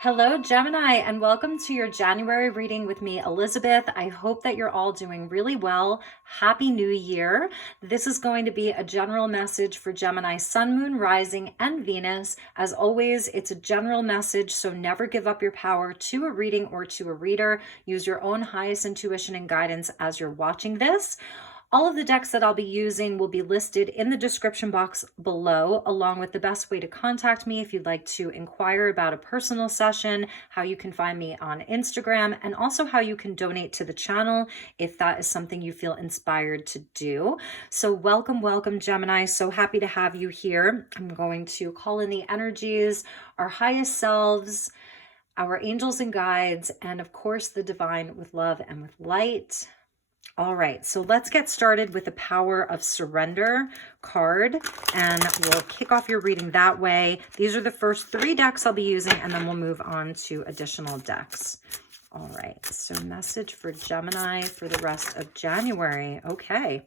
Hello, Gemini, and welcome to your January reading with me, Elizabeth. I hope that you're all doing really well. Happy New Year. This is going to be a general message for Gemini, Sun, Moon, Rising, and Venus. As always, it's a general message, so never give up your power to a reading or to a reader. Use your own highest intuition and guidance as you're watching this. All of the decks that I'll be using will be listed in the description box below, along with the best way to contact me if you'd like to inquire about a personal session, how you can find me on Instagram, and also how you can donate to the channel if that is something you feel inspired to do. So welcome, Gemini. So happy to have you here. I'm going to call in the energies, our highest selves, our angels and guides, and of course the divine with love and with light. All right, so let's get started with the Power of Surrender card, and we'll kick off your reading that way. These are the first 3 decks I'll be using, and then we'll move on to additional decks. All right, so message for Gemini for the rest of January. Okay.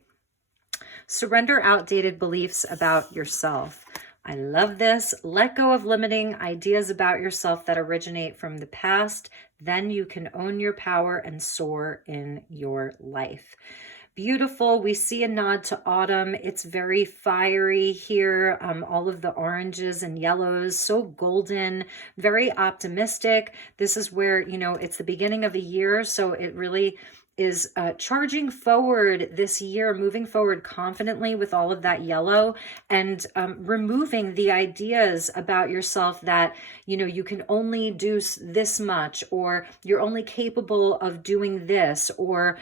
Surrender outdated beliefs about yourself. I love this. Let go of limiting ideas about yourself that originate from the past. Then you can own your power and soar in your life. Beautiful. We see a nod to autumn. It's very fiery here. All of the oranges and yellows, so golden, very optimistic. This is where, it's the beginning of a year, so it really is charging forward this year, moving forward confidently with all of that yellow, and removing the ideas about yourself that, you can only do this much, or you're only capable of doing this, or,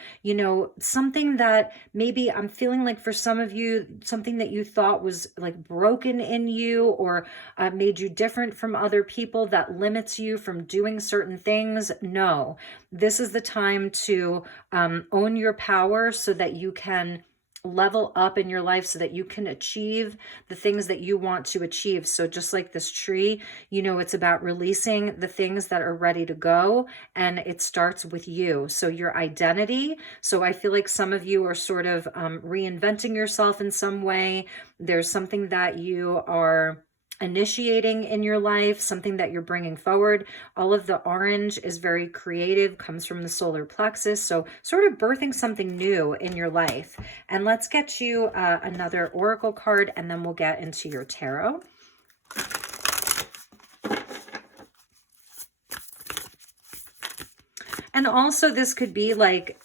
something that maybe I'm feeling like for some of you, something that you thought was like broken in you or made you different from other people that limits you from doing certain things. No, this is the time to own your power so that you can level up in your life, so that you can achieve the things that you want to achieve. So just like this tree, it's about releasing the things that are ready to go, and it starts with you. So your identity. So I feel like some of you are sort of reinventing yourself in some way. There's something that you are initiating in your life, something that you're bringing forward. All of the orange is very creative, comes from the solar plexus, so sort of birthing something new in your life. And let's get you another oracle card, and then we'll get into your tarot. And also this could be like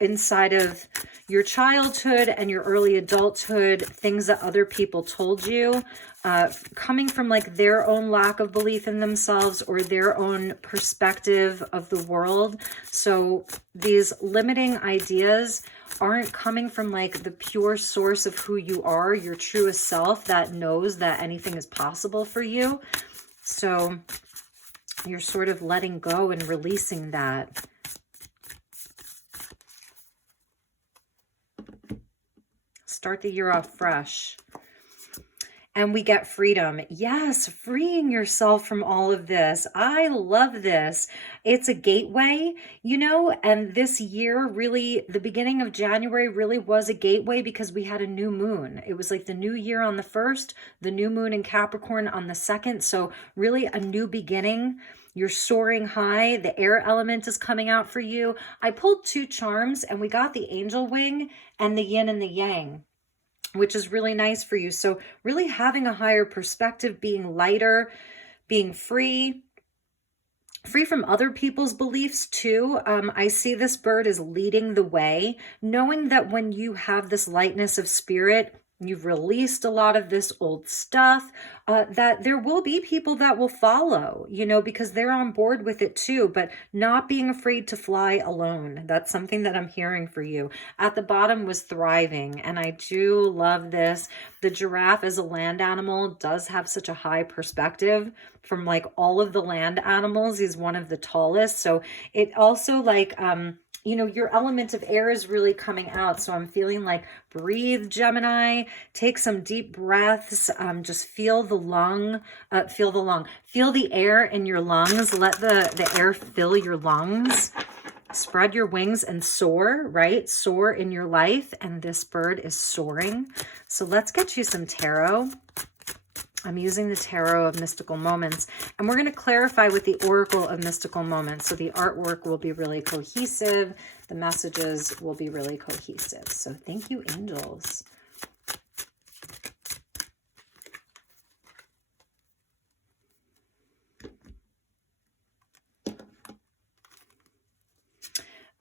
inside of your childhood and your early adulthood, things that other people told you, coming from like their own lack of belief in themselves or their own perspective of the world. So these limiting ideas aren't coming from like the pure source of who you are, your truest self that knows that anything is possible for you. So you're sort of letting go and releasing that. Start the year off fresh. And we get freedom. Yes, freeing yourself from all of this. I love this. It's a gateway, and this year really, the beginning of January really was a gateway because we had a new moon. It was like the new year on the 1st, the new moon in Capricorn on the 2nd. So really a new beginning. You're soaring high. The air element is coming out for you. I pulled 2 charms, and we got the angel wing and the yin and the yang, which is really nice for you. So really having a higher perspective, being lighter, being free from other people's beliefs too. I see this bird as leading the way, knowing that when you have this lightness of spirit, you've released a lot of this old stuff, that there will be people that will follow, because they're on board with it too, but not being afraid to fly alone. That's something that I'm hearing for you. At the bottom was thriving, and I do love this. The giraffe as a land animal does have such a high perspective. From like all of the land animals, he's one of the tallest. So it also like, your element of air is really coming out. So I'm feeling like breathe, Gemini, take some deep breaths, just feel the air in your lungs. Let the air fill your lungs. Spread your wings and soar, right? Soar in your life. And this bird is soaring. So let's get you some tarot. I'm using the Tarot of Mystical Moments, and we're going to clarify with the Oracle of Mystical Moments. So the artwork will be really cohesive. The messages will be really cohesive. So thank you, angels.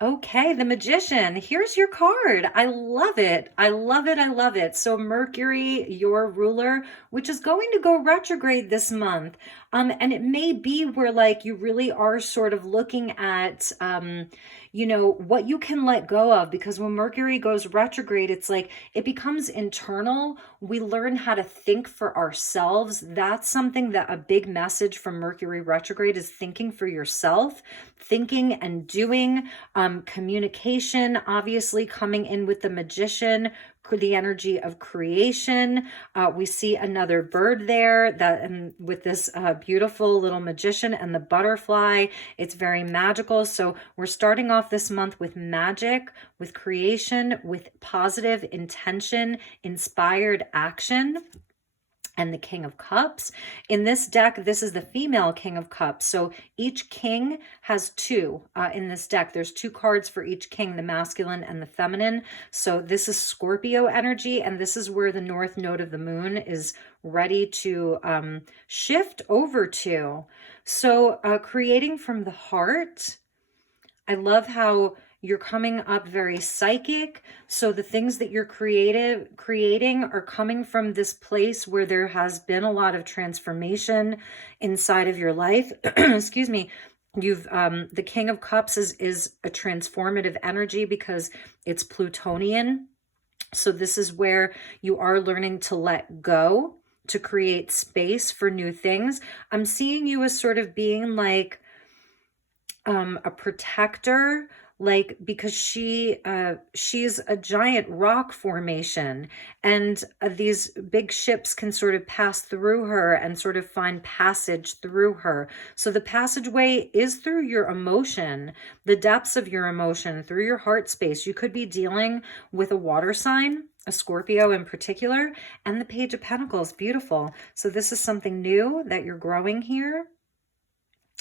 Okay, the Magician. Here's your card. I love it. I love it. I love it. So Mercury, your ruler, which is going to go retrograde this month. And it may be where like you really are sort of looking at, you know, what you can let go of, because when Mercury goes retrograde, it's like it becomes internal. We learn how to think for ourselves. That's something that a big message from Mercury retrograde is thinking for yourself, thinking and doing, communication, obviously coming in with the Magician, the energy of creation. We see another bird there that, and with this beautiful little magician and the butterfly, it's very magical. So we're starting off this month with magic, with creation, with positive intention, inspired action. And the King of Cups. In this deck, this is the female King of Cups. So each king has two in this deck. There's two cards for each king, the masculine and the feminine. So this is Scorpio energy, and this is where the north node of the moon is ready to shift over to. So creating from the heart. I love how you're coming up very psychic. So the things that you're creating are coming from this place where there has been a lot of transformation inside of your life. Excuse me. You've the King of Cups is a transformative energy because it's Plutonian. So this is where you are learning to let go, to create space for new things. I'm seeing you as sort of being like a protector, like, because she's a giant rock formation, and these big ships can sort of pass through her and sort of find passage through her. So the passageway is through your emotion, the depths of your emotion, through your heart space. You could be dealing with a water sign, a Scorpio in particular, and the Page of Pentacles. Beautiful. So this is something new that you're growing here,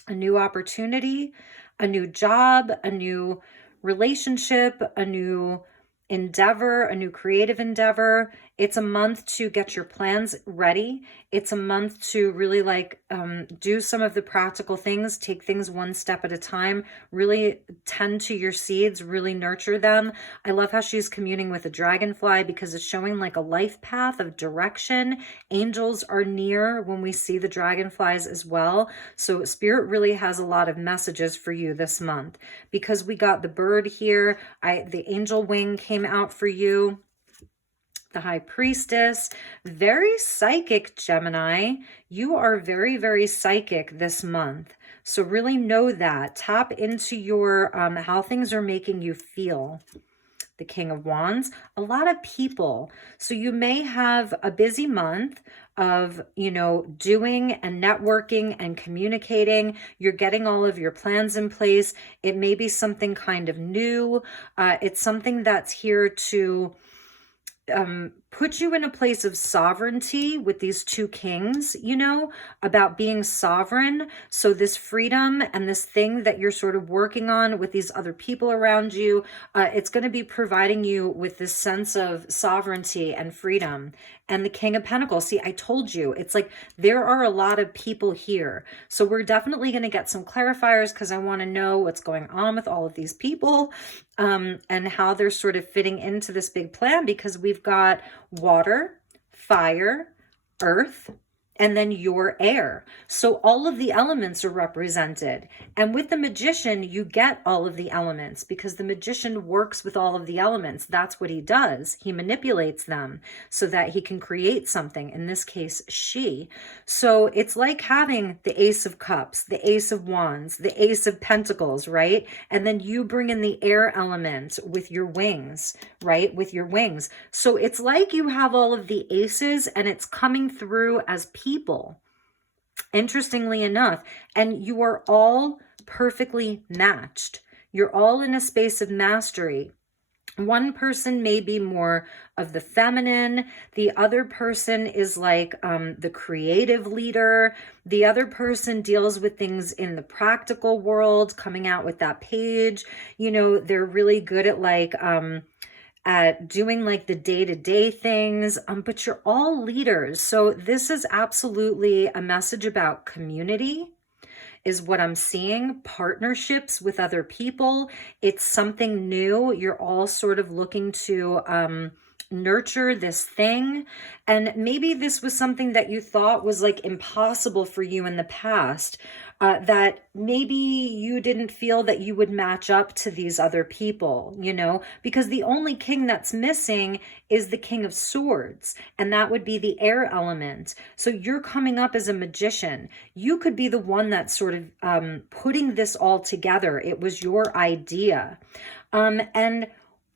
a new opportunity, a new job, a new relationship, a new endeavor, a new creative endeavor. It's a month to get your plans ready. It's a month to really like do some of the practical things, take things one step at a time, really tend to your seeds, really nurture them. I love how she's communing with a dragonfly because it's showing like a life path of direction. Angels are near when we see the dragonflies as well. So Spirit really has a lot of messages for you this month because we got the bird here. The angel wing came out for you. The High Priestess, very psychic, Gemini. You are very, very psychic this month. So really know that. Tap into your, how things are making you feel. The King of Wands, a lot of people. So you may have a busy month of, you know, doing and networking and communicating. You're getting all of your plans in place. It may be something kind of new. It's something that's here to put you in a place of sovereignty with these two kings, you know, about being sovereign. So this freedom and this thing that you're sort of working on with these other people around you, it's going to be providing you with this sense of sovereignty and freedom. And the King of Pentacles, see, I told you, it's like there are a lot of people here. So we're definitely going to get some clarifiers because I want to know what's going on with all of these people and how they're sort of fitting into this big plan, because we've got water, fire, earth, and then your air. So all of the elements are represented. And with the Magician, you get all of the elements because the Magician works with all of the elements. That's what he does. He manipulates them so that he can create something, in this case, she. So it's like having the Ace of Cups, the Ace of Wands, the Ace of Pentacles, right? And then you bring in the air element with your wings, right? With your wings. So it's like you have all of the aces and it's coming through as people, interestingly enough, and you are all perfectly matched. You're all in a space of mastery. One person may be more of the feminine. The other person is like the creative leader. The other person deals with things in the practical world, coming out with that page. You know, they're really good at like at doing like the day-to-day things, but you're all leaders. So this is absolutely a message about community, is what I'm seeing. Partnerships with other people. It's something new. You're all sort of looking to nurture this thing. And maybe this was something that you thought was like impossible for you in the past, that maybe you didn't feel that you would match up to these other people, you know, because the only king that's missing is the King of Swords, and that would be the air element. So you're coming up as a magician. You could be the one that's sort of putting this all together. It was your idea. And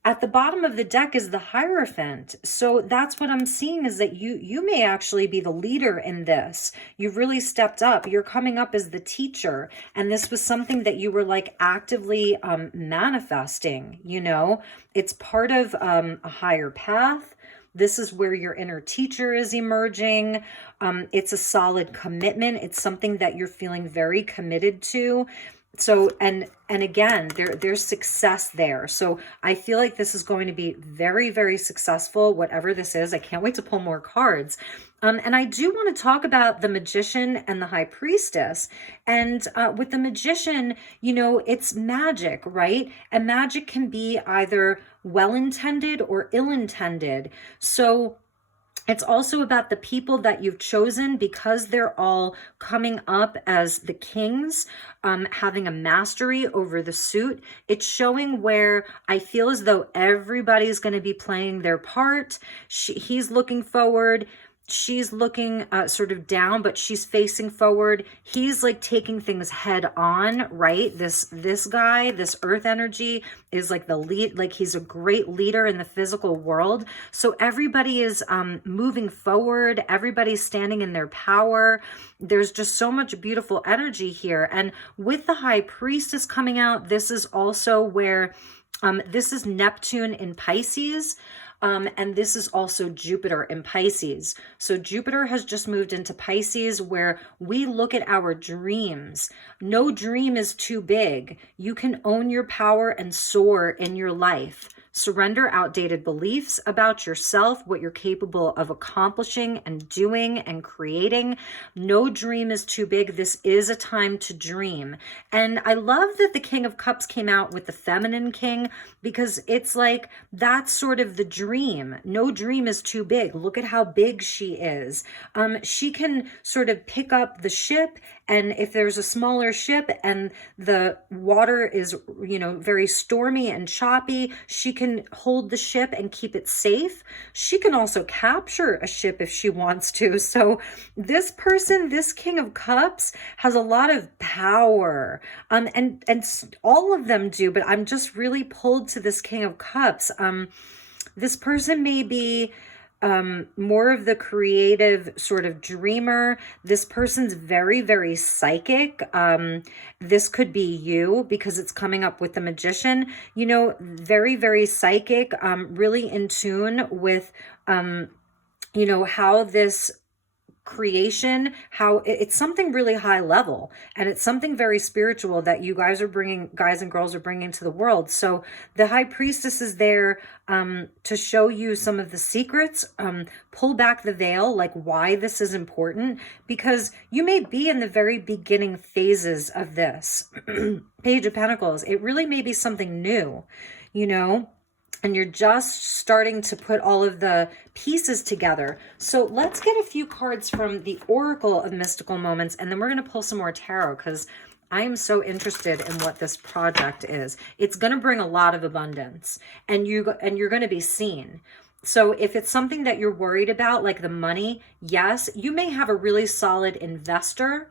at the bottom of the deck is the Hierophant. So that's what I'm seeing, is that you may actually be the leader in this. You've really stepped up. You're coming up as the teacher. And this was something that you were like actively manifesting, you know. It's part of a higher path. This is where your inner teacher is emerging. It's a solid commitment. It's something that you're feeling very committed to. So, and again, there's success there. So I feel like this is going to be very, very successful, whatever this is. I can't wait to pull more cards. And I do want to talk about the Magician and the High Priestess. And with the Magician, you know, it's magic, right? And magic can be either well-intended or ill-intended. So it's also about the people that you've chosen, because they're all coming up as the kings, having a mastery over the suit. It's showing where I feel as though everybody's going to be playing their part. He's looking forward. She's looking sort of down, but she's facing forward. He's like taking things head on, right? This guy, this earth energy is like the lead, like he's a great leader in the physical world. So everybody is moving forward. Everybody's standing in their power. There's just so much beautiful energy here. And with the High Priestess coming out, this is also where this is Neptune in Pisces. And this is also Jupiter in Pisces. So Jupiter has just moved into Pisces, where we look at our dreams. No dream is too big. You can own your power and soar in your life. Surrender outdated beliefs about yourself, what you're capable of accomplishing and doing and creating. No dream is too big. This is a time to dream. And I love that the King of Cups came out with the feminine king, because it's like, that's sort of the dream. No dream is too big. Look at how big she is. She can sort of pick up the ship, and if there's a smaller ship and the water is, you know, very stormy and choppy, she can hold the ship and keep it safe. She can also capture a ship if she wants to. So this person, this King of Cups, has a lot of power. And all of them do, but I'm just really pulled to this King of Cups. This person may be more of the creative sort of dreamer. This person's very, very psychic. This could be you, because it's coming up with the Magician, you know, very, very psychic, really in tune with, you know, how this creation, how it's something really high level, and it's something very spiritual that you guys and girls are bringing to the world. So the High Priestess is there to show you some of the secrets, pull back the veil, like why this is important, because you may be in the very beginning phases of this. Page of Pentacles, it really may be something new, you know, and you're just starting to put all of the pieces together. So let's get a few cards from the Oracle of Mystical Moments, and then we're going to pull some more tarot, because I am so interested in what this project is. It's going to bring a lot of abundance, and you're going to be seen. So if it's something that you're worried about, like the money, yes, you may have a really solid investor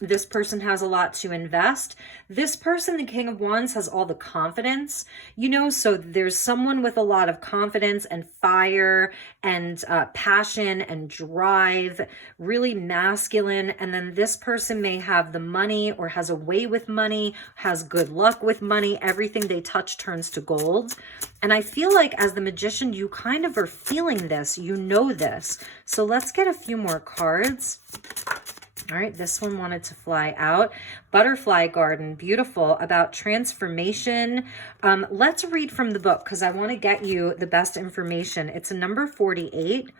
This person has a lot to invest. This person, the King of Wands, has all the confidence, you know, so there's someone with a lot of confidence and fire and passion and drive, really masculine. And then this person may have the money or has a way with money, has good luck with money. Everything they touch turns to gold. And I feel like as the Magician, you kind of are feeling this, you know this. So let's get a few more cards. All right, this one wanted to fly out. Butterfly Garden, beautiful, about transformation. Let's read from the book because I want to get you the best information. It's a number 48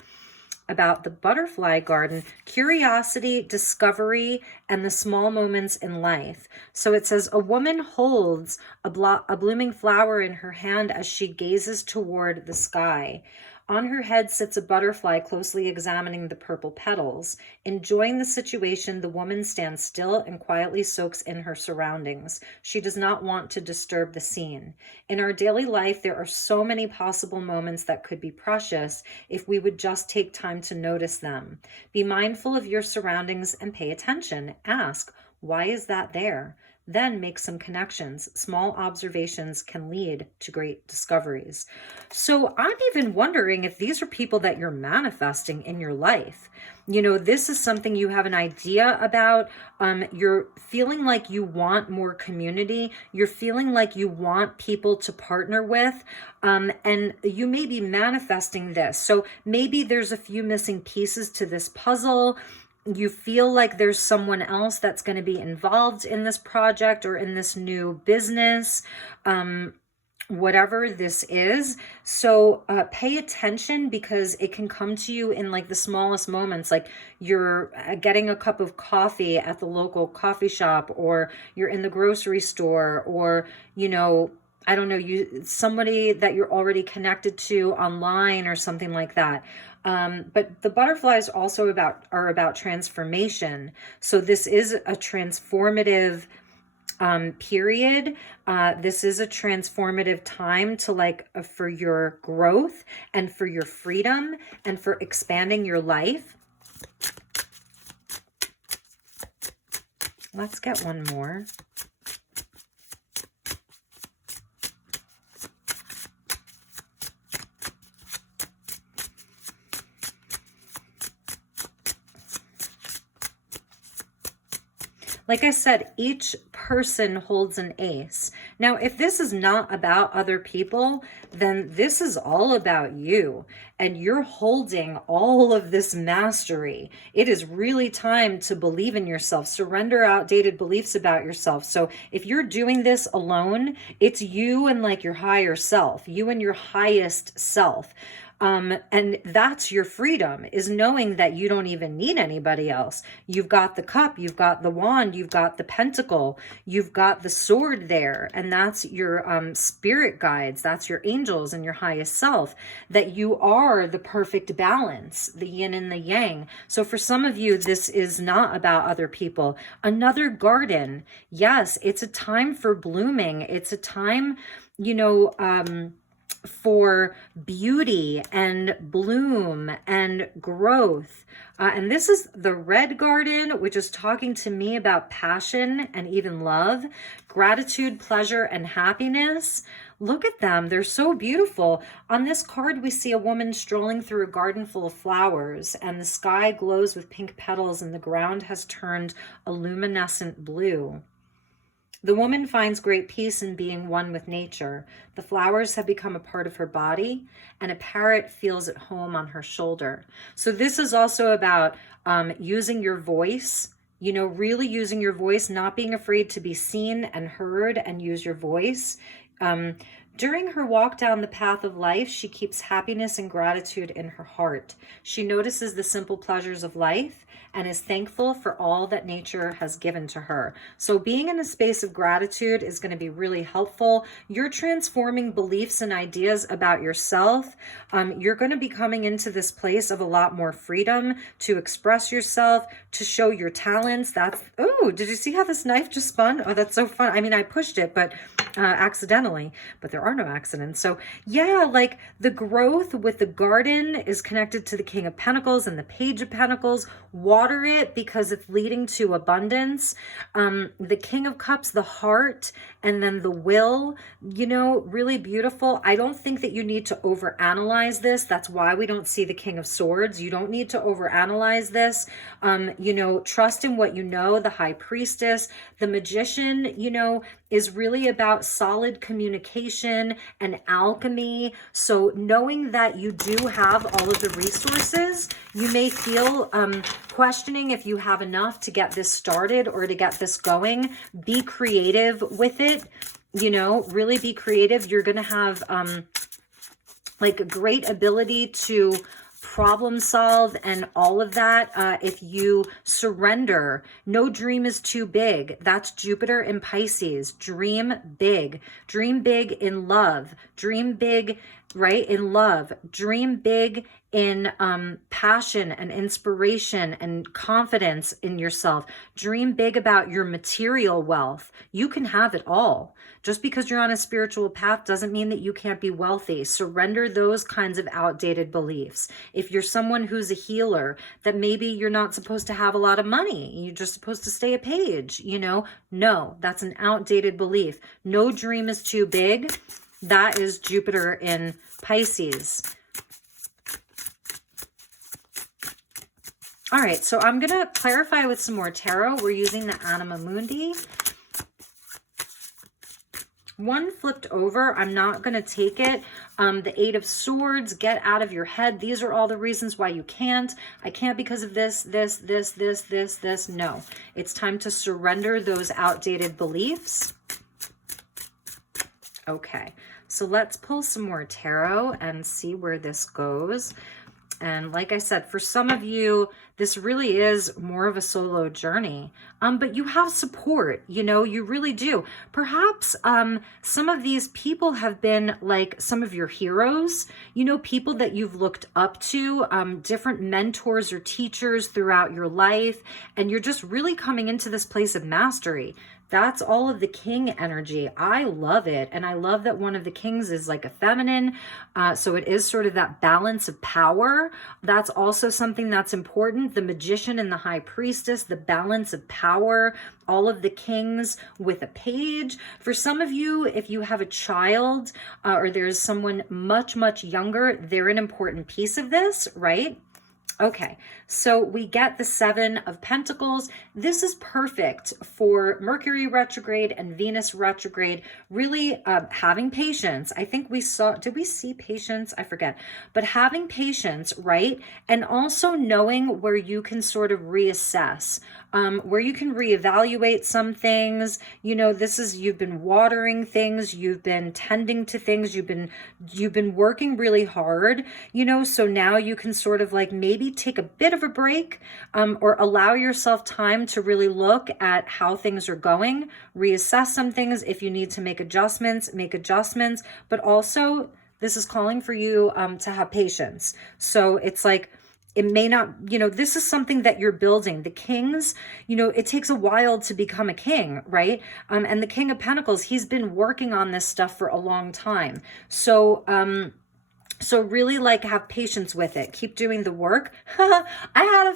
about the butterfly garden, curiosity, discovery, and the small moments in life. So it says, a woman holds a blooming flower in her hand as she gazes toward the sky. On her head sits a butterfly closely examining the purple petals. Enjoying the situation, the woman stands still and quietly soaks in her surroundings. She does not want to disturb the scene. In our daily life, there are so many possible moments that could be precious if we would just take time to notice them. Be mindful of your surroundings and pay attention. Ask, why is that there? Then make some connections. Small observations can lead to great discoveries. So I'm even wondering if these are people that you're manifesting in your life. You know, this is something you have an idea about. You're feeling like you want more community. You're feeling like you want people to partner with. And you may be manifesting this. So maybe there's a few missing pieces to this puzzle. You feel like there's someone else that's going to be involved in this project or in this new business, whatever this is. So pay attention because it can come to you in like the smallest moments, like you're getting a cup of coffee at the local coffee shop, or you're in the grocery store, or, you know, I don't know, somebody that you're already connected to online or something like that. But the butterflies also are about transformation. So this is a transformative period. This is a transformative time to for your growth and for your freedom and for expanding your life. Let's get one more. Like I said, each person holds an ace. Now, if this is not about other people, then this is all about you. And you're holding all of this mastery. It is really time to believe in yourself. Surrender outdated beliefs about yourself. So if you're doing this alone, it's you and like your higher self, you and your highest self. And that's your freedom, is knowing that you don't even need anybody else. You've got the cup, you've got the wand, you've got the pentacle, you've got the sword there. And that's your spirit guides, that's your angels and your highest self, that you are the perfect balance, the yin and the yang. So for some of you, this is not about other people. Another garden. Yes, it's a time for blooming. It's a time, you know, for beauty and bloom and growth. And this is the red garden, which is talking to me about passion and even love, gratitude, pleasure, and happiness. Look at them. They're so beautiful. On this card, we see a woman strolling through a garden full of flowers, and the sky glows with pink petals, and the ground has turned a luminescent blue. The woman finds great peace in being one with nature. The flowers have become a part of her body, and a parrot feels at home on her shoulder. So this is also about using your voice, you know, really using your voice, not being afraid to be seen and heard and use your voice. During her walk down the path of life, she keeps happiness and gratitude in her heart. She notices the simple pleasures of life and is thankful for all that nature has given to her. So being in a space of gratitude is going to be really helpful. You're transforming beliefs and ideas about yourself. You're going to be coming into this place of a lot more freedom to express yourself, to show your talents. Oh, did you see how this knife just spun? Oh, that's so fun. I mean, I pushed it, but accidentally, but there are no accidents. So yeah, like the growth with the garden is connected to the King of Pentacles and the Page of Pentacles. Water it because it's leading to abundance. The King of Cups, the heart, and then the will, you know, really beautiful. I don't think that you need to overanalyze this. That's why we don't see the King of Swords. You don't need to overanalyze this. You know, trust in what you know. The High Priestess, the Magician, you know, is really about solid communication and alchemy. So knowing that you do have all of the resources, you may feel questioning if you have enough to get this started or to get this going. Be creative with it, you know, really be creative. You're going to have like a great ability to problem solve and all of that if you surrender. No dream is too big. That's Jupiter in Pisces. Dream big. Dream big in love. Dream big, right, in love. Dream big in passion and inspiration and confidence in yourself. Dream big about your material wealth. You can have it all. Just because you're on a spiritual path doesn't mean that you can't be wealthy. Surrender those kinds of outdated beliefs. If you're someone who's a healer, that maybe you're not supposed to have a lot of money, you're just supposed to stay a page, you know? No, that's an outdated belief. No dream is too big. That is Jupiter in Pisces. All right, so I'm going to clarify with some more tarot. We're using the Anima Mundi. One flipped over. I'm not going to take it. The Eight of Swords, get out of your head. These are all the reasons why you can't. I can't because of this. No, it's time to surrender those outdated beliefs. Okay, so let's pull some more tarot and see where this goes. And like I said, for some of you, this really is more of a solo journey, but you have support, you know, you really do. Perhaps some of these people have been like some of your heroes, you know, people that you've looked up to, different mentors or teachers throughout your life, and you're just really coming into this place of mastery. That's all of the king energy. I love it. And I love that one of the kings is like a feminine. So it is sort of that balance of power. That's also something that's important. The magician and the high priestess, the balance of power, all of the kings with a page. For some of you, if you have a child or there's someone much, much younger, they're an important piece of this, right? Okay, so we get the Seven of Pentacles. This is perfect for Mercury retrograde and Venus retrograde, really having patience. I think we saw, did we see patience? I forget, but having patience, right? And also knowing where you can sort of reassess, where you can reevaluate some things. You know, this is, you've been watering things, you've been tending to things, you've been working really hard, you know, so now you can sort of like maybe take a bit of a break or allow yourself time to really look at how things are going, reassess some things. If you need to make adjustments, but also this is calling for you to have patience. So it's like, it may not, you know, this is something that you're building. The kings, you know, it takes a while to become a king, right? And the King of Pentacles, he's been working on this stuff for a long time. So, so really like have patience with it. Keep doing the work. I had a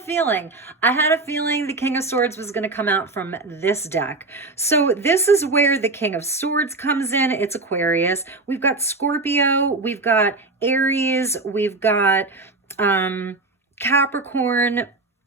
feeling the King of Swords was going to come out from this deck. So this is where the King of Swords comes in. It's Aquarius. We've got Scorpio. We've got Aries. We've got, Capricorn,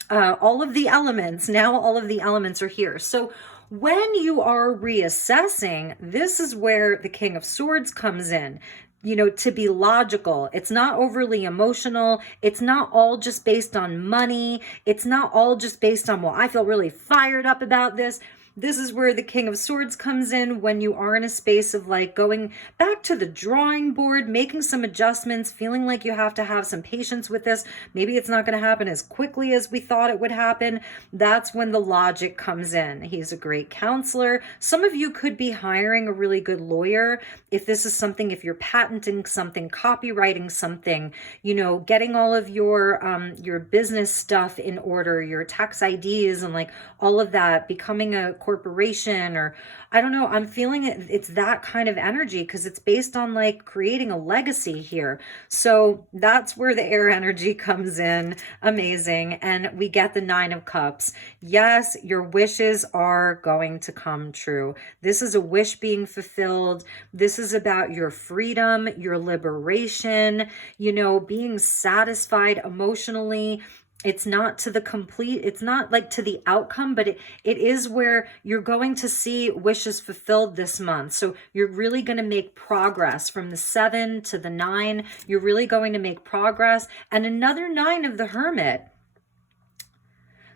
all of the elements. Now all of the elements are here. So when you are reassessing, this is where the King of Swords comes in, you know, to be logical. It's not overly emotional. It's not all just based on money. It's not all just based on, well, I feel really fired up about this. This is where the King of Swords comes in, when you are in a space of like going back to the drawing board, making some adjustments, feeling like you have to have some patience with this. Maybe it's not going to happen as quickly as we thought it would happen. That's when the logic comes in. He's a great counselor. Some of you could be hiring a really good lawyer. If this is something, if you're patenting something, copywriting something, you know, getting all of your business stuff in order, your tax IDs and like all of that, becoming a corporation, or I don't know, I'm feeling it's that kind of energy because it's based on like creating a legacy here. So that's where the air energy comes in. Amazing. And we get the 9 of Cups. Yes, your wishes are going to come true. This is a wish being fulfilled. This is about your freedom, your liberation, you know, being satisfied emotionally. It's not to the complete, it's not like to the outcome, but it is where you're going to see wishes fulfilled this month. So you're really going to make progress from the 7 to the 9. You're really going to make progress. And another 9 of the Hermit.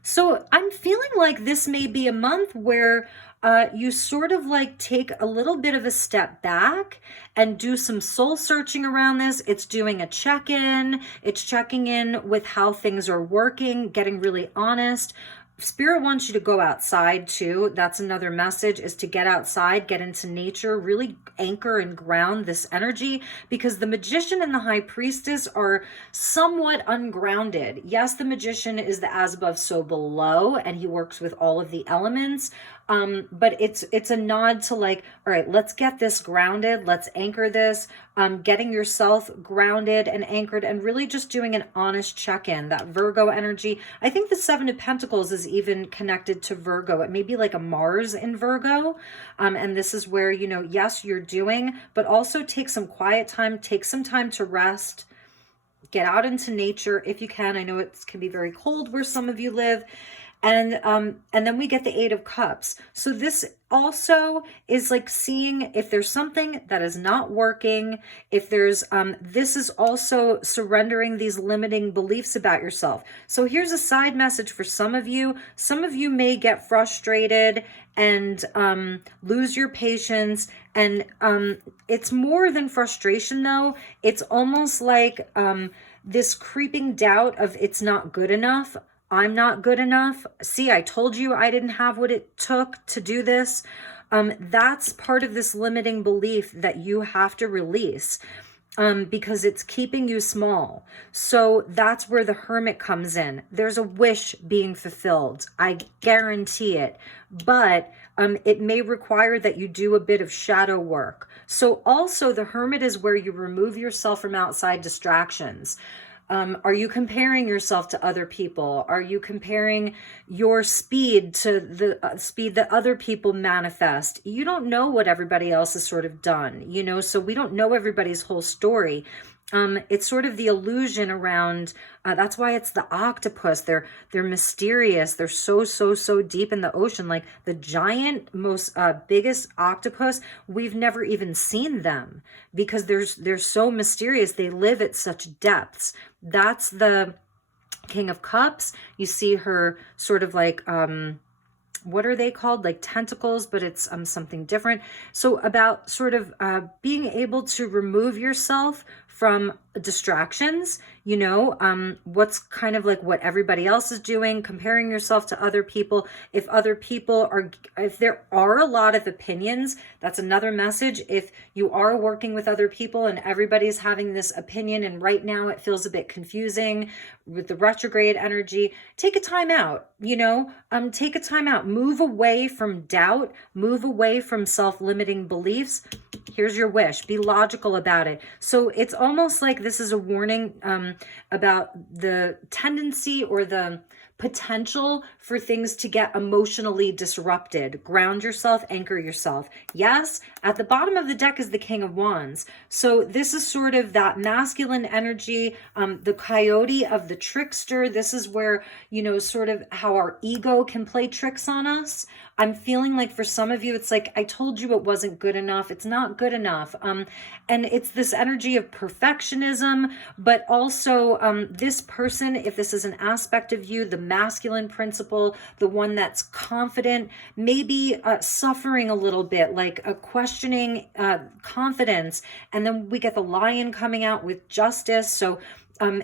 So I'm feeling like this may be a month where you sort of like take a little bit of a step back and do some soul searching around this. It's doing a check-in. It's checking in with how things are working, getting really honest. Spirit wants you to go outside too. That's another message, is to get outside, get into nature, really anchor and ground this energy, because the Magician and the High Priestess are somewhat ungrounded. Yes, the Magician is the as above, so below, and he works with all of the elements. But it's a nod to like, all right, let's get this grounded. Let's anchor this, getting yourself grounded and anchored, and really just doing an honest check-in. That Virgo energy. I think the 7 of Pentacles is even connected to Virgo. It may be like a Mars in Virgo. And this is where, you know, yes, you're doing, but also take some quiet time, take some time to rest, get out into nature if you can. I know it can be very cold where some of you live. And then we get the 8 of Cups. So this also is like seeing if there's something that is not working, if there's, this is also surrendering these limiting beliefs about yourself. So here's a side message for some of you. Some of you may get frustrated and lose your patience. And it's more than frustration though. It's almost like this creeping doubt of it's not good enough. I'm not good enough. See, I told you I didn't have what it took to do this. That's part of this limiting belief that you have to release because it's keeping you small. So that's where the Hermit comes in. There's a wish being fulfilled. I guarantee it. But it may require that you do a bit of shadow work. So also the Hermit is where you remove yourself from outside distractions. Are you comparing yourself to other people? Are you comparing your speed to the speed that other people manifest? You don't know what everybody else has sort of done, you know, so we don't know everybody's whole story. It's sort of the illusion around, that's why it's the octopus. They're mysterious. They're so deep in the ocean. Like the giant, most biggest octopus, we've never even seen them because they're so mysterious. They live at such depths. That's the King of Cups. You see her sort of like, what are they called? Like tentacles, but it's something different. So about sort of being able to remove yourself from distractions, you know, what's kind of like what everybody else is doing, comparing yourself to other people. If other people are, if there are a lot of opinions, that's another message. If you are working with other people and everybody's having this opinion, and right now it feels a bit confusing with the retrograde energy, take a time out, you know, take a time out, move away from doubt, move away from self-limiting beliefs. Here's your wish. Be logical about it. So it's almost like this is a warning about the tendency or the potential for things to get emotionally disrupted. Ground yourself, anchor yourself. Yes, at the bottom of the deck is the King of Wands. So this is sort of that masculine energy, the coyote of the trickster. This is where, you know, sort of how our ego can play tricks on us. I'm feeling like for some of you, it's like, I told you it wasn't good enough. It's not good enough. And it's this energy of perfectionism, but also this person, if this is an aspect of you, the masculine principle, the one that's confident, maybe suffering a little bit, like questioning confidence. And then we get the Lion coming out with justice. So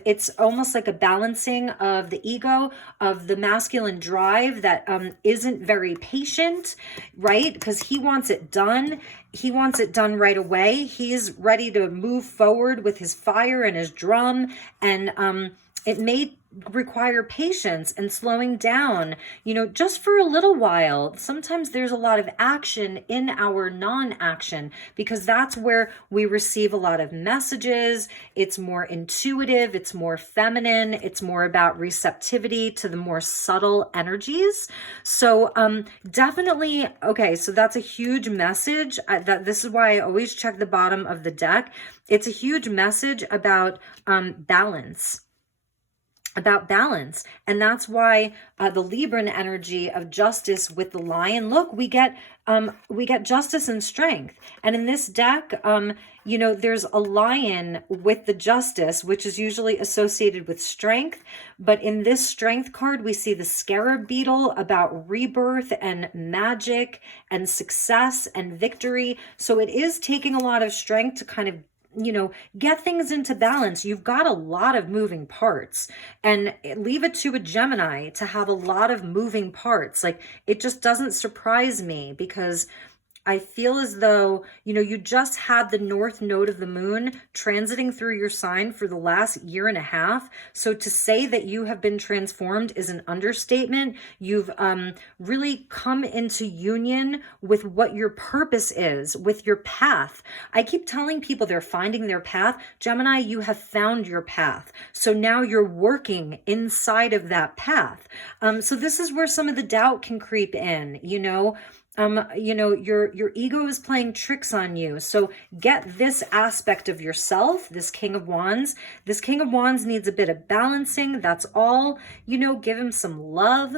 it's almost like a balancing of the ego, of the masculine drive that isn't very patient, right? Because he wants it done. He wants it done right away. He's ready to move forward with his fire and his drum. And it may require patience and slowing down, just for a little while. Sometimes there's a lot of action in our non-action because that's where we receive a lot of messages. It's more intuitive, it's more feminine, it's more about receptivity to the more subtle energies. So definitely, okay, so that's a huge message. This is why I always check the bottom of the deck. It's a huge message about balance. And that's why the Libran energy of justice with the lion, look, we get justice and strength. And in this deck, there's a lion with the justice, which is usually associated with strength. But in this strength card, we see the scarab beetle about rebirth and magic and success and victory. So it is taking a lot of strength to kind of get things into balance. You've got a lot of moving parts, and leave it to a Gemini to have a lot of moving parts. Like, it just doesn't surprise me because I feel as though, you just had the north node of the moon transiting through your sign for the last year and a half. So to say that you have been transformed is an understatement. You've really come into union with what your purpose is, with your path. I keep telling people they're finding their path. Gemini, you have found your path. So now you're working inside of that path. So this is where some of the doubt can creep in, your ego is playing tricks on you. So get this aspect of yourself, this King of Wands. This King of Wands needs a bit of balancing. That's all. Give him some love.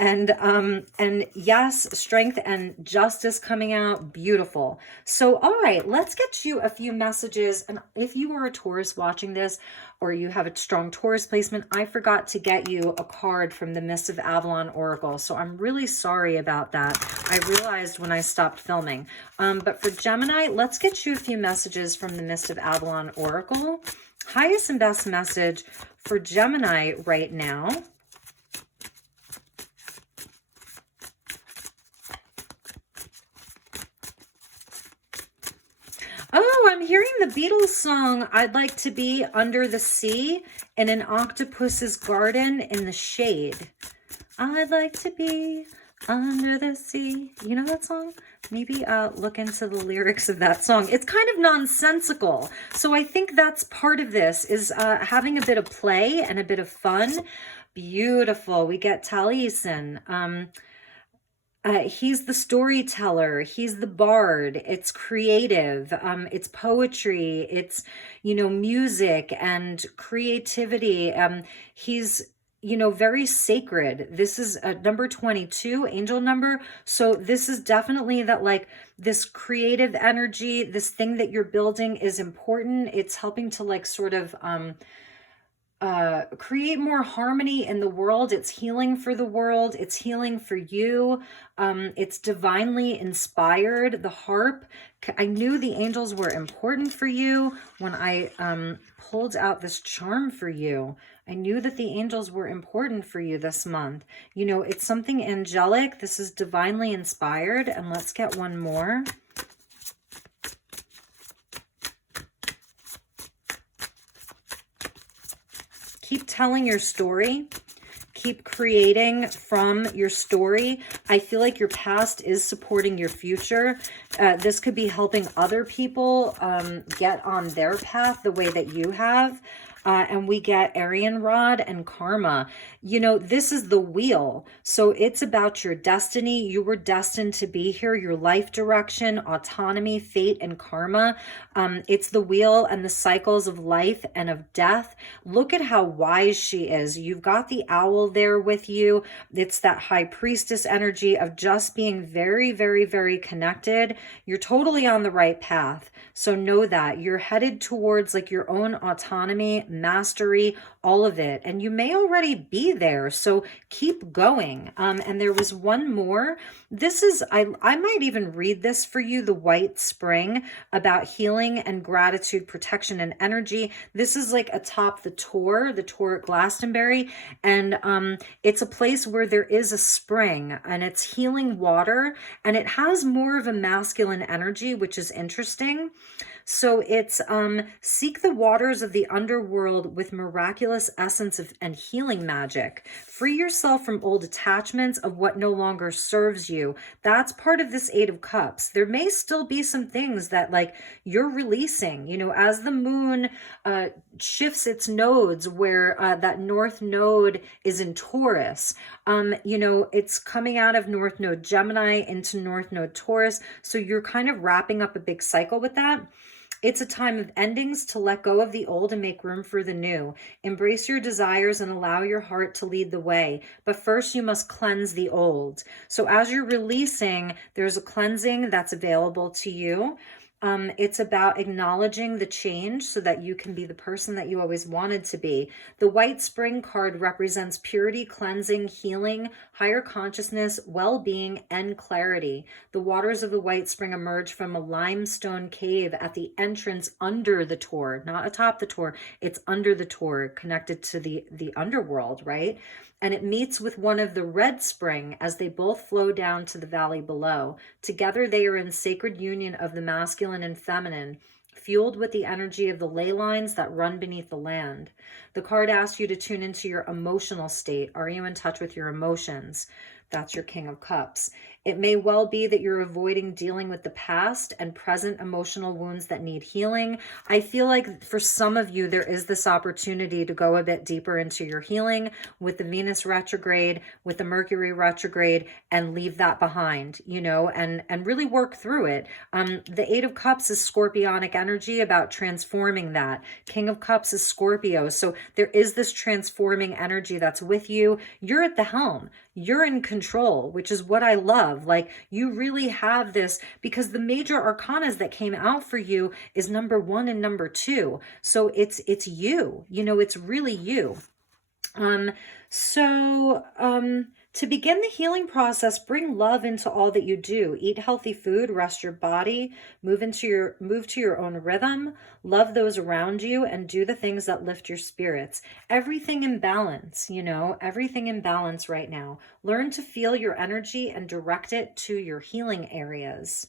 And yes, strength and justice coming out. Beautiful. So, all right, let's get you a few messages. And if you are a Taurus watching this, or you have a strong Taurus placement, I forgot to get you a card from the Mist of Avalon Oracle. So I'm really sorry about that. I realized when I stopped filming. But for Gemini, let's get you a few messages from the Mist of Avalon Oracle. Highest and best message for Gemini right now. Oh, I'm hearing the Beatles song, I'd like to be under the sea in an octopus's garden in the shade. I'd like to be under the sea. You know that song? Maybe look into the lyrics of that song. It's kind of nonsensical. So I think that's part of this, is having a bit of play and a bit of fun. Beautiful. We get Taliesin. He's the storyteller, he's the bard, it's creative, it's poetry, it's, music and creativity. He's, very sacred. This is number 22, angel number. So this is definitely that, like, this creative energy, this thing that you're building is important. It's helping to, like, sort of, create more harmony in the world. It's healing for the world. It's healing for you. It's divinely inspired. The harp, I knew the angels were important for you when I pulled out this charm for you. I knew that the angels were important for you this month. It's something angelic. This is divinely inspired. And let's get one more. Keep telling your story. Keep creating from your story. I feel like your past is supporting your future. This could be helping other people get on their path the way that you have. And we get Arian Rod and Karma. This is the wheel. So it's about your destiny. You were destined to be here, your life direction, autonomy, fate, and karma. It's the wheel and the cycles of life and of death. Look at how wise she is. You've got the owl there with you. It's that high priestess energy of just being very, very, very connected. You're totally on the right path. So know that you're headed towards, like, your own autonomy, mastery, all of it. And you may already be there. So keep going. And there was one more. This is, I might even read this for you, the White Spring, about healing and gratitude, protection, and energy. This is like atop the Tor at Glastonbury. And it's a place where there is a spring and it's healing water, and it has more of a masculine energy, which is interesting. So it's seek the waters of the underworld with miraculous essence and healing magic. Free yourself from old attachments of what no longer serves you. That's part of this Eight of Cups. There may still be some things that like you're releasing, you know, as the moon shifts its nodes, where that north node is in Taurus. You know, it's coming out of North Node Gemini into North Node Taurus. So you're kind of wrapping up a big cycle with that. It's a time of endings, to let go of the old and make room for the new. Embrace your desires and allow your heart to lead the way. But first you must cleanse the old. So as you're releasing, there's a cleansing that's available to you. It's about acknowledging the change so that you can be the person that you always wanted to be. The White Spring card represents purity, cleansing, healing, higher consciousness, well-being, and clarity. The waters of the White Spring emerge from a limestone cave at the entrance under the Tor, not atop the Tor. It's under the Tor, connected to the underworld, right? And it meets with one of the Red Spring as they both flow down to the valley below. Together they are in sacred union of the masculine and feminine, fueled with the energy of the ley lines that run beneath the land. The card asks you to tune into your emotional state. Are you in touch with your emotions? That's your King of Cups. It may well be that you're avoiding dealing with the past and present emotional wounds that need healing. I feel like for some of you, there is this opportunity to go a bit deeper into your healing with the Venus retrograde, with the Mercury retrograde, and leave that behind, you know, and really work through it. The Eight of Cups is scorpionic energy, about transforming that. King of Cups is Scorpio. So there is this transforming energy that's with you. You're at the helm. You're in control, which is what I love. Like, you really have this, because the major arcanas that came out for you is number 1 and number 2. So it's you, you know, it's really you. To begin the healing process, bring love into all that you do. Eat healthy food, rest your body, move to your own rhythm, love those around you, and do the things that lift your spirits. Everything in balance, you know, everything in balance right now. Learn to feel your energy and direct it to your healing areas.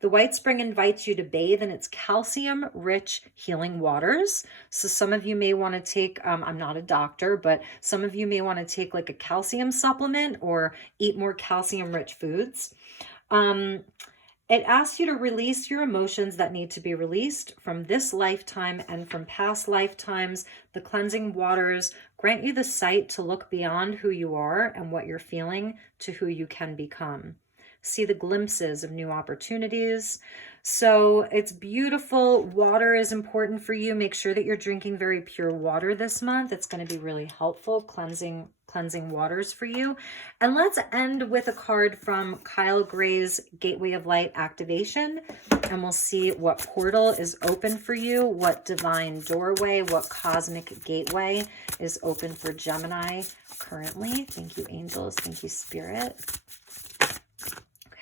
The White Spring invites you to bathe in its calcium-rich healing waters. So some of you may want to take, I'm not a doctor, but some of you may want to take like a calcium supplement or eat more calcium-rich foods. It asks you to release your emotions that need to be released from this lifetime and from past lifetimes. The cleansing waters grant you the sight to look beyond who you are and what you're feeling to who you can become. See the glimpses of new opportunities. So it's beautiful. Water is important for you. Make sure that you're drinking very pure water this month. It's going to be really helpful, cleansing waters for you. And let's end with a card from Kyle Gray's Gateway of Light activation. And we'll see what portal is open for you, what divine doorway, what cosmic gateway is open for Gemini currently. Thank you, angels. Thank you, spirit.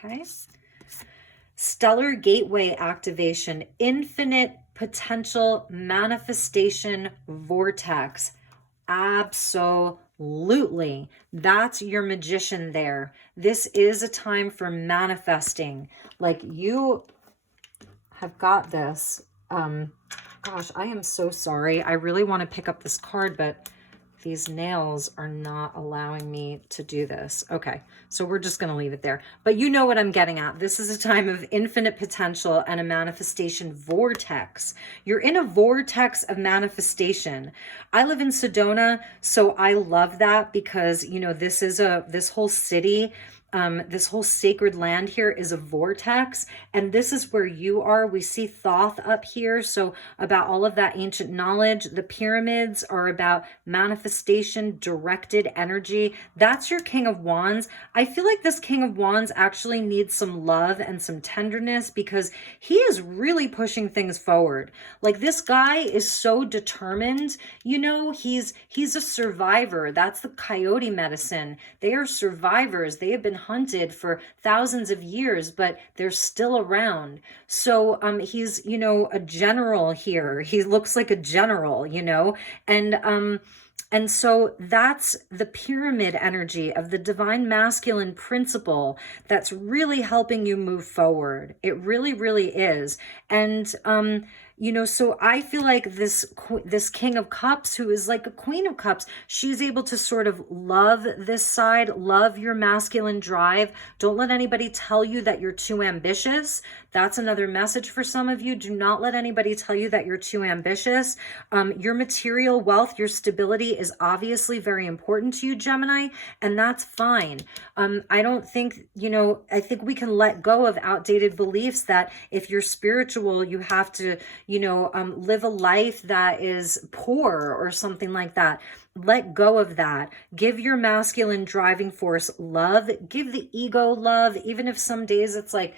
Okay. Stellar Gateway activation, infinite potential manifestation vortex. Absolutely. That's your magician there. This is a time for manifesting. Like, you have got this. Gosh, I am so sorry. I really want to pick up this card, but these nails are not allowing me to do this. Okay, so we're just going to leave it there. But you know what I'm getting at. This is a time of infinite potential and a manifestation vortex. You're in a vortex of manifestation. I live in Sedona, so I love that because, you know, this whole city, this whole sacred land here is a vortex, and this is where you are. We see Thoth up here, so about all of that ancient knowledge. The pyramids are about manifestation, directed energy. That's your King of Wands. I feel like this King of Wands actually needs some love and some tenderness because he is really pushing things forward. Like, this guy is so determined. You know, he's a survivor. That's the coyote medicine. They are survivors. They have been hunted for thousands of years, but they're still around. So he's, you know, a general here. He looks like a general, you know, and And so that's the pyramid energy of the divine masculine principle that's really helping you move forward. It really, really is. And, so I feel like this King of Cups, who is like a Queen of Cups, she's able to sort of love this side, love your masculine drive. Don't let anybody tell you that you're too ambitious. That's another message for some of you. Do not let anybody tell you that you're too ambitious. Your material wealth, your stability is obviously very important to you, Gemini, and that's fine. I don't think, I think we can let go of outdated beliefs that if you're spiritual, you have to, live a life that is poor or something like that. Let go of that. Give your masculine driving force love. Give the ego love, even if some days it's like,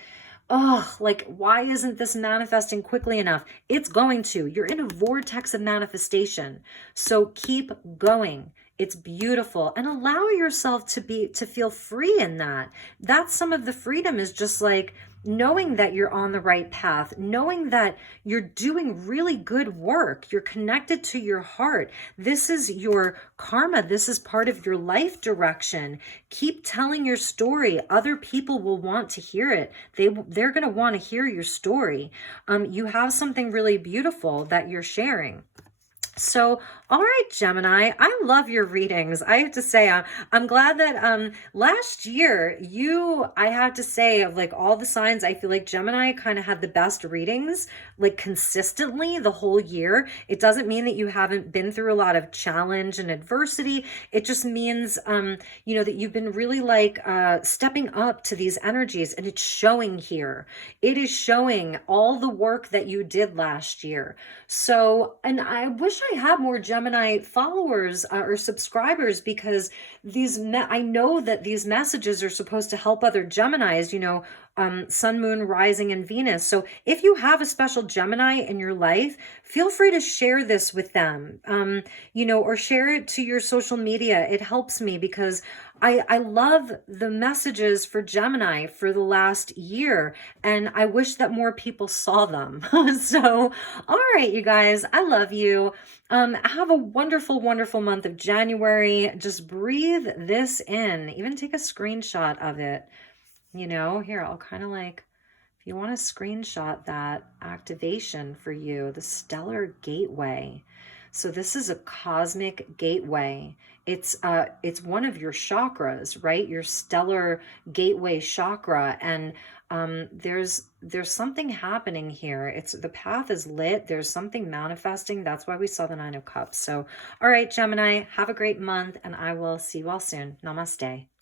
oh, like, why isn't this manifesting quickly enough? It's going to. You're in a vortex of manifestation. So keep going. It's beautiful, and allow yourself to feel free in that. That's some of the freedom, is just like knowing that you're on the right path, knowing that you're doing really good work. You're connected to your heart. This is your karma. This is part of your life direction. Keep telling your story. Other people will want to hear it. They're going to want to hear your story. You have something really beautiful that you're sharing. So, all right, Gemini, I love your readings. I have to say, I'm glad that last year I have to say, of like all the signs, I feel like Gemini kind of had the best readings, like consistently the whole year. It doesn't mean that you haven't been through a lot of challenge and adversity. It just means, that you've been really like stepping up to these energies, and it's showing here. It is showing all the work that you did last year. So, and I wish I had more Gemini followers or subscribers, because I know that these messages are supposed to help other Geminis, Sun, Moon, Rising, and Venus. So if you have a special Gemini in your life, feel free to share this with them, or share it to your social media. It helps me, because I love the messages for Gemini for the last year, and I wish that more people saw them. So, all right, you guys, I love you. Have a wonderful, wonderful month of January. Just breathe this in. Even take a screenshot of it. Here, I'll kind of like, if you want to screenshot that activation for you, the stellar gateway. So this is a cosmic gateway. It's one of your chakras, right? Your stellar gateway chakra. And there's something happening here. The path is lit. There's something manifesting. That's why we saw the 9 of Cups. So, all right, Gemini, have a great month, and I will see you all soon. Namaste.